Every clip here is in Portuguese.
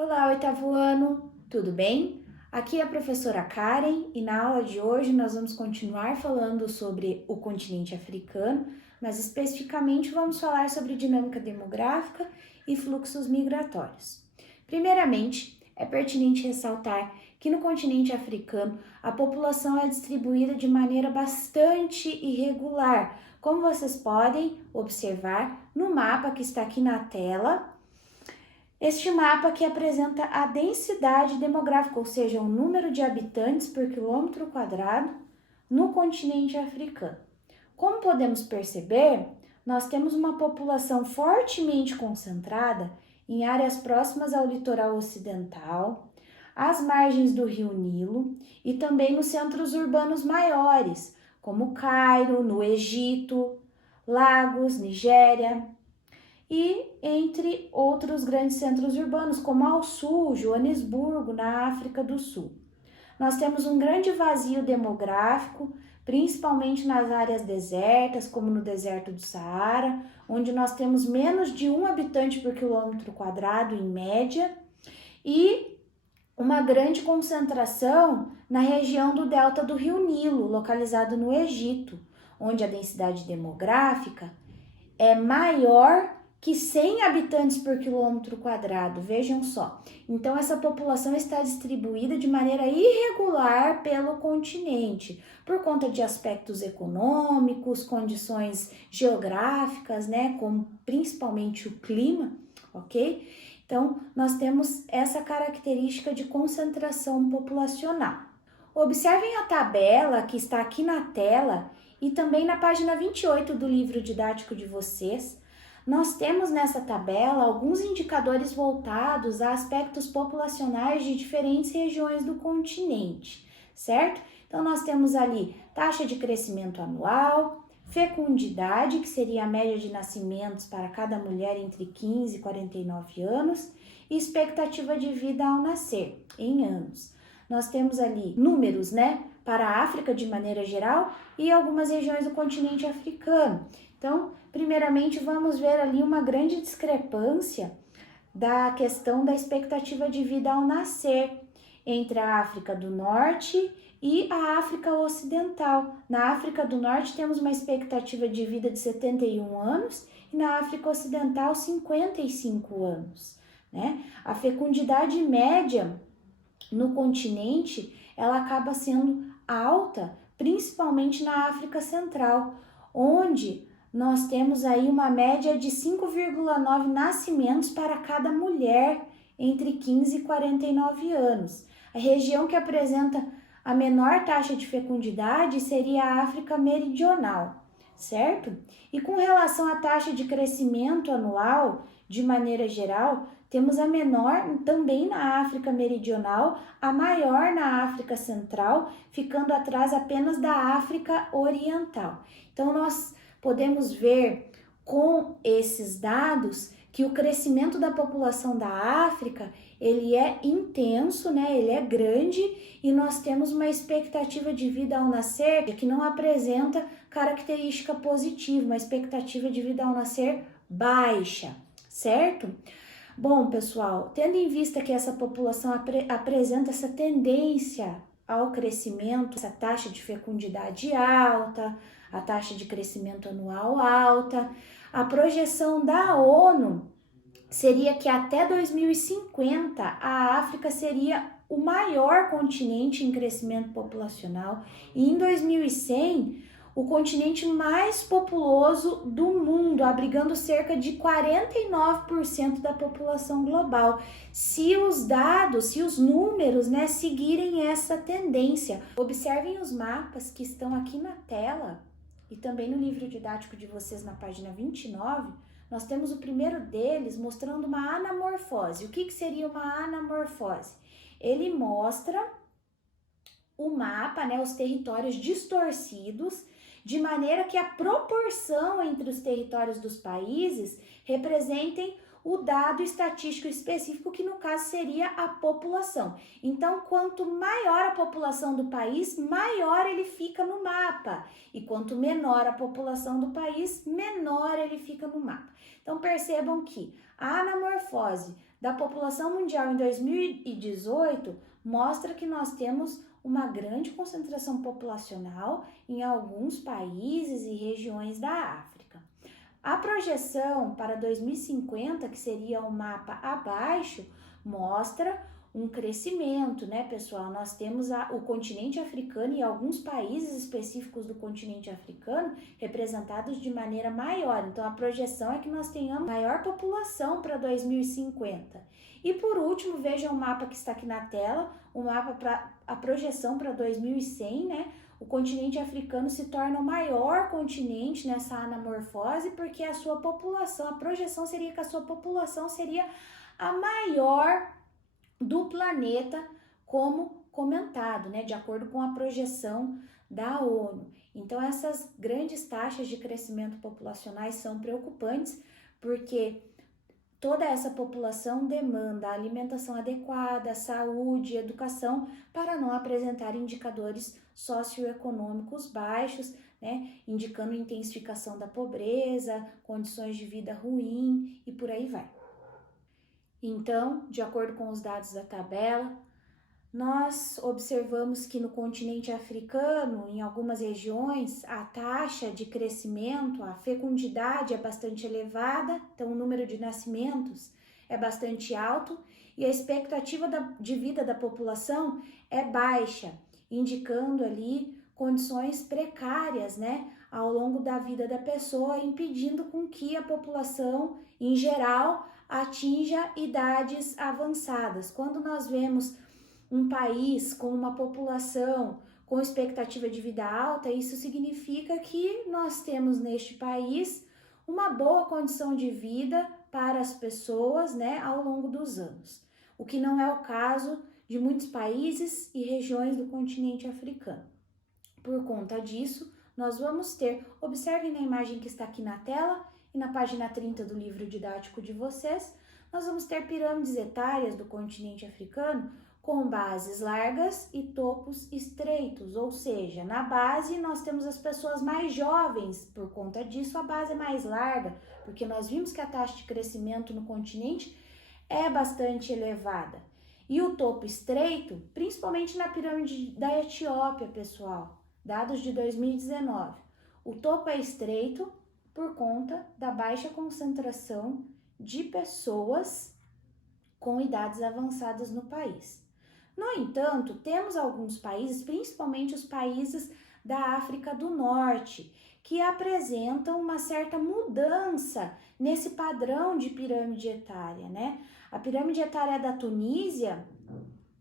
Olá, oitavo ano, tudo bem? Aqui é a professora Karen e na aula de hoje nós vamos continuar falando sobre o continente africano, mas especificamente vamos falar sobre dinâmica demográfica e fluxos migratórios. Primeiramente, é pertinente ressaltar que no continente africano a população é distribuída de maneira bastante irregular, como vocês podem observar no mapa que está aqui na tela. Este mapa aqui apresenta a densidade demográfica, ou seja, o número de habitantes por quilômetro quadrado no continente africano. Como podemos perceber, nós temos uma população fortemente concentrada em áreas próximas ao litoral ocidental, às margens do rio Nilo e também nos centros urbanos maiores, como Cairo, no Egito, Lagos, Nigéria, e entre outros grandes centros urbanos, como ao sul, Joanesburgo, na África do Sul. Nós temos um grande vazio demográfico, principalmente nas áreas desertas, como no deserto do Saara, onde nós temos menos de um habitante por quilômetro quadrado em média, e uma grande concentração na região do delta do rio Nilo, localizado no Egito, onde a densidade demográfica é maior que 100 habitantes por quilômetro quadrado, vejam só. Então, essa população está distribuída de maneira irregular pelo continente, por conta de aspectos econômicos, condições geográficas, né, como principalmente o clima, ok? Então, nós temos essa característica de concentração populacional. Observem a tabela que está aqui na tela e também na página 28 do livro didático de vocês. Nós temos nessa tabela alguns indicadores voltados a aspectos populacionais de diferentes regiões do continente, certo? Então, nós temos ali taxa de crescimento anual, fecundidade, que seria a média de nascimentos para cada mulher entre 15 e 49 anos, e expectativa de vida ao nascer, em anos. Nós temos ali números, né, para a África de maneira geral e algumas regiões do continente africano. Então, primeiramente, vamos ver ali uma grande discrepância da questão da expectativa de vida ao nascer entre a África do Norte e a África Ocidental. Na África do Norte temos uma expectativa de vida de 71 anos e na África Ocidental 55 anos, né? A fecundidade média no continente, ela acaba sendo alta, principalmente na África Central, onde nós temos aí uma média de 5,9 nascimentos para cada mulher entre 15 e 49 anos. A região que apresenta a menor taxa de fecundidade seria a África Meridional, certo? E com relação à taxa de crescimento anual, de maneira geral, temos a menor também na África Meridional, a maior na África Central, ficando atrás apenas da África Oriental. Então, nós podemos ver com esses dados que o crescimento da população da África, ele é intenso, né? Ele é grande e nós temos uma expectativa de vida ao nascer que não apresenta característica positiva, uma expectativa de vida ao nascer baixa, certo? Bom, pessoal, tendo em vista que essa população apresenta essa tendência ao crescimento, essa taxa de fecundidade alta, a taxa de crescimento anual alta, a projeção da ONU seria que até 2050 a África seria o maior continente em crescimento populacional e em 2100 o continente mais populoso do mundo, abrigando cerca de 49% da população global. Se os dados, se os números, né, seguirem essa tendência. Observem os mapas que estão aqui na tela e também no livro didático de vocês na página 29, nós temos o primeiro deles mostrando uma anamorfose. O que seria uma anamorfose? Ele mostra o mapa, né, os territórios distorcidos, de maneira que a proporção entre os territórios dos países representem o dado estatístico específico, que no caso seria a população. Então, quanto maior a população do país, maior ele fica no mapa. E quanto menor a população do país, menor ele fica no mapa. Então percebam que a anamorfose da população mundial em 2018 mostra que nós temos uma grande concentração populacional em alguns países e regiões da África. A projeção para 2050, que seria o mapa abaixo, mostra um crescimento, né, pessoal? Nós temos o continente africano e alguns países específicos do continente africano representados de maneira maior. Então, a projeção é que nós tenhamos maior população para 2050. E por último, vejam o mapa que está aqui na tela, o mapa para a projeção para 2100, né? O continente africano se torna o maior continente nessa anamorfose, porque a sua população, a projeção seria que a sua população seria a maior do planeta, como comentado, né, de acordo com a projeção da ONU. Então, essas grandes taxas de crescimento populacionais são preocupantes, porque toda essa população demanda alimentação adequada, saúde, educação, para não apresentar indicadores socioeconômicos baixos, né, indicando intensificação da pobreza, condições de vida ruim e por aí vai. Então, de acordo com os dados da tabela, nós observamos que no continente africano, em algumas regiões, a taxa de crescimento, a fecundidade é bastante elevada, então o número de nascimentos é bastante alto e a expectativa de vida da população é baixa, indicando ali condições precárias, né, ao longo da vida da pessoa, impedindo com que a população, em geral, atinja idades avançadas. Quando nós vemos um país com uma população com expectativa de vida alta, isso significa que nós temos neste país uma boa condição de vida para as pessoas, né, ao longo dos anos. O que não é o caso de muitos países e regiões do continente africano. Por conta disso, nós vamos ter, observem na imagem que está aqui na tela e na página 30 do livro didático de vocês, nós vamos ter pirâmides etárias do continente africano com bases largas e topos estreitos, ou seja, na base nós temos as pessoas mais jovens, por conta disso a base é mais larga, porque nós vimos que a taxa de crescimento no continente é bastante elevada. E o topo estreito, principalmente na pirâmide da Etiópia, pessoal, dados de 2019. O topo é estreito por conta da baixa concentração de pessoas com idades avançadas no país. No entanto, temos alguns países, principalmente os países da África do Norte, que apresentam uma certa mudança nesse padrão de pirâmide etária, né? A pirâmide etária da Tunísia,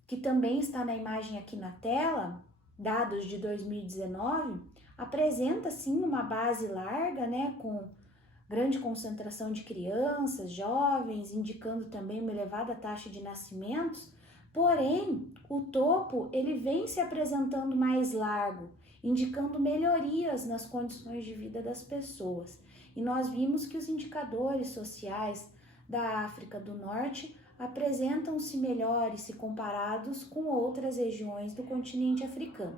que também está na imagem aqui na tela, dados de 2019, apresenta sim uma base larga, né, com grande concentração de crianças, jovens, indicando também uma elevada taxa de nascimentos. Porém, o topo ele vem se apresentando mais largo, indicando melhorias nas condições de vida das pessoas. E nós vimos que os indicadores sociais da África do Norte apresentam-se melhores se comparados com outras regiões do continente africano.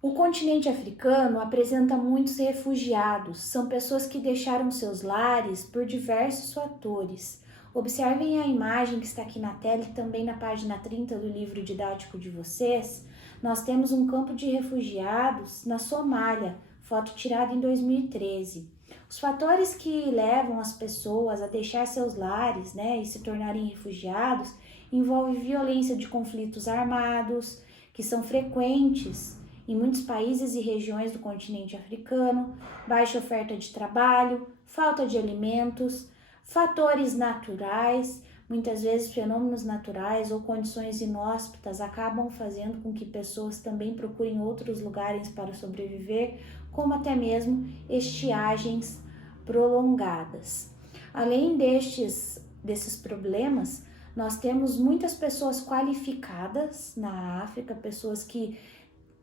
O continente africano apresenta muitos refugiados, são pessoas que deixaram seus lares por diversos fatores. Observem a imagem que está aqui na tela e também na página 30 do livro didático de vocês. Nós temos um campo de refugiados na Somália, foto tirada em 2013. Os fatores que levam as pessoas a deixar seus lares, né, e se tornarem refugiados envolvem violência de conflitos armados, que são frequentes em muitos países e regiões do continente africano, baixa oferta de trabalho, falta de alimentos, fatores naturais, muitas vezes fenômenos naturais ou condições inóspitas acabam fazendo com que pessoas também procurem outros lugares para sobreviver, como até mesmo estiagens prolongadas. Além desses problemas, nós temos muitas pessoas qualificadas na África, pessoas que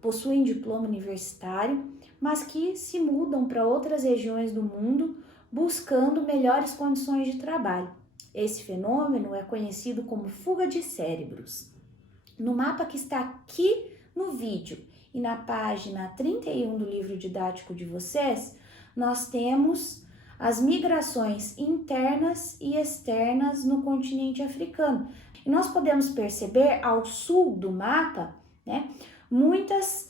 possuem diploma universitário, mas que se mudam para outras regiões do mundo buscando melhores condições de trabalho. Esse fenômeno é conhecido como fuga de cérebros. No mapa que está aqui no vídeo e na página 31 do livro didático de vocês, nós temos as migrações internas e externas no continente africano. E nós podemos perceber ao sul do mapa, né, muitas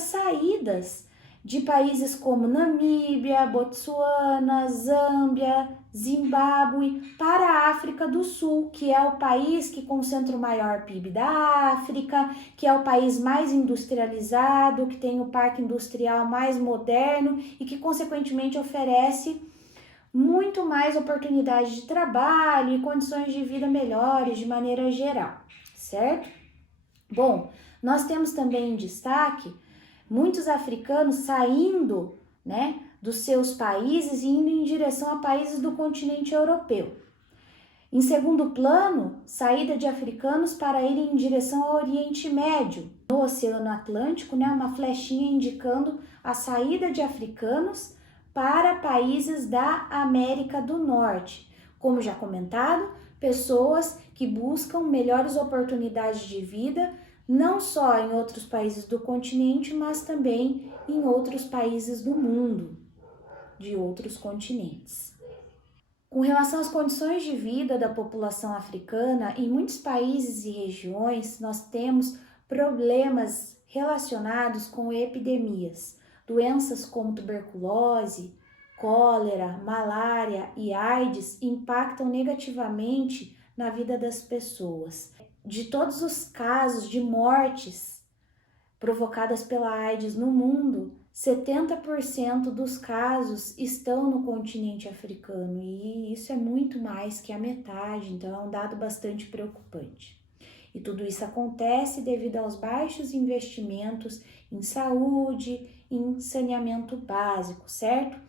saídas de países como Namíbia, Botsuana, Zâmbia, Zimbábue para a África do Sul, que é o país que concentra o maior PIB da África, que é o país mais industrializado, que tem o parque industrial mais moderno e que, consequentemente, oferece muito mais oportunidade de trabalho e condições de vida melhores de maneira geral, certo? Bom, nós temos também em destaque muitos africanos saindo, né, dos seus países e indo em direção a países do continente europeu. Em segundo plano, saída de africanos para irem em direção ao Oriente Médio. No Oceano Atlântico, né, uma flechinha indicando a saída de africanos para países da América do Norte. Como já comentado, pessoas que buscam melhores oportunidades de vida, não só em outros países do continente, mas também em outros países do mundo, de outros continentes. Com relação às condições de vida da população africana, em muitos países e regiões nós temos problemas relacionados com epidemias. Doenças como tuberculose, cólera, malária e AIDS impactam negativamente na vida das pessoas. De todos os casos de mortes provocadas pela AIDS no mundo, 70% dos casos estão no continente africano e isso é muito mais que a metade, então é um dado bastante preocupante. E tudo isso acontece devido aos baixos investimentos em saúde, em saneamento básico, certo?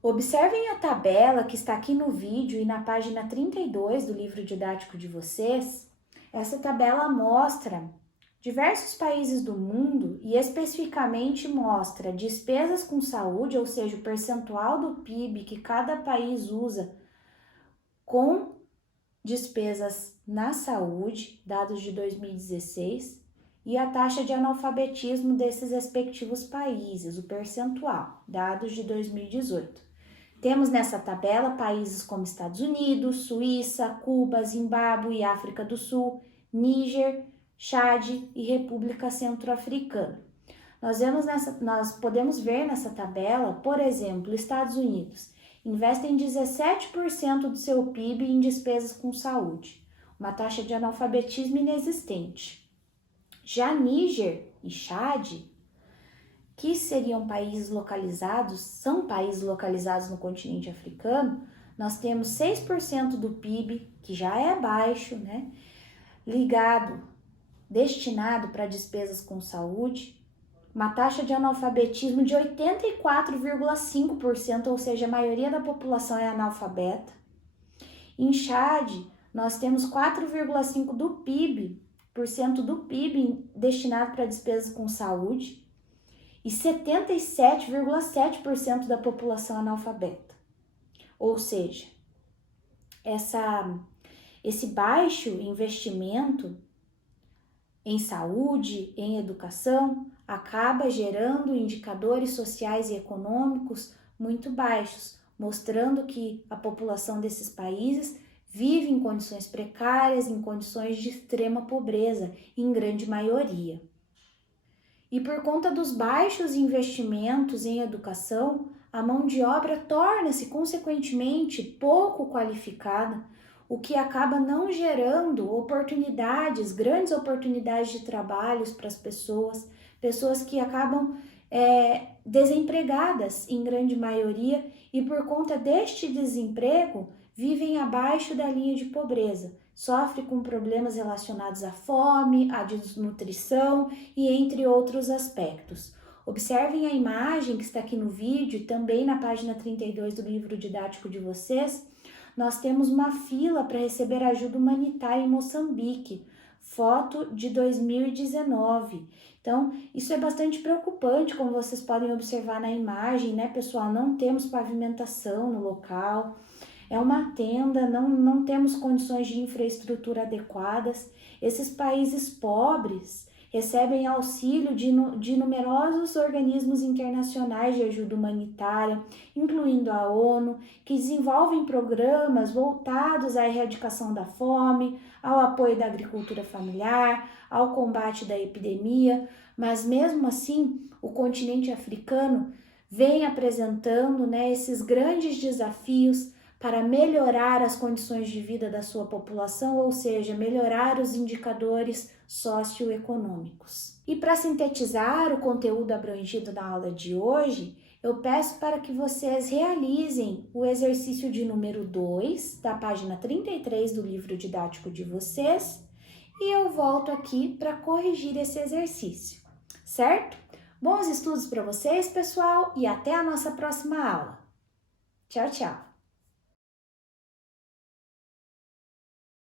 Observem a tabela que está aqui no vídeo e na página 32 do livro didático de vocês. Essa tabela mostra diversos países do mundo e especificamente mostra despesas com saúde, ou seja, o percentual do PIB que cada país usa com despesas na saúde, dados de 2016, e a taxa de analfabetismo desses respectivos países, o percentual, dados de 2018. Temos nessa tabela países como Estados Unidos, Suíça, Cuba, Zimbábue, África do Sul, Níger, Chad e República Centro-Africana. Nós podemos ver nessa tabela, por exemplo, Estados Unidos investem 17% do seu PIB em despesas com saúde, uma taxa de analfabetismo inexistente. Já Níger e Chad, que seriam países localizados, são países localizados no continente africano, nós temos 6% do PIB, que já é baixo, né? Destinado para despesas com saúde, uma taxa de analfabetismo de 84,5%, ou seja, a maioria da população é analfabeta. Em Chad, nós temos 4,5% do PIB destinado para despesas com saúde e 77,7% da população analfabeta. Ou seja, esse baixo investimento em saúde, em educação, acaba gerando indicadores sociais e econômicos muito baixos, mostrando que a população desses países vive em condições precárias, em condições de extrema pobreza, em grande maioria. E por conta dos baixos investimentos em educação, a mão de obra torna-se, consequentemente, pouco qualificada, o que acaba não gerando grandes oportunidades de trabalhos para as pessoas que acabam desempregadas em grande maioria e por conta deste desemprego vivem abaixo da linha de pobreza, sofrem com problemas relacionados à fome, à desnutrição e entre outros aspectos. Observem a imagem que está aqui no vídeo e também na página 32 do livro didático de vocês. Nós temos uma fila para receber ajuda humanitária em Moçambique, foto de 2019. Então, isso é bastante preocupante, como vocês podem observar na imagem, né, pessoal? Não temos pavimentação no local, é uma tenda, não temos condições de infraestrutura adequadas. Esses países pobres, recebem auxílio de numerosos organismos internacionais de ajuda humanitária, incluindo a ONU, que desenvolvem programas voltados à erradicação da fome, ao apoio da agricultura familiar, ao combate da epidemia, mas mesmo assim, o continente africano vem apresentando, esses grandes desafios para melhorar as condições de vida da sua população, ou seja, melhorar os indicadores socioeconômicos. E para sintetizar o conteúdo abrangido na aula de hoje, eu peço para que vocês realizem o exercício de número 2, da página 33 do livro didático de vocês, e eu volto aqui para corrigir esse exercício, certo? Bons estudos para vocês, pessoal, e até a nossa próxima aula. Tchau, tchau!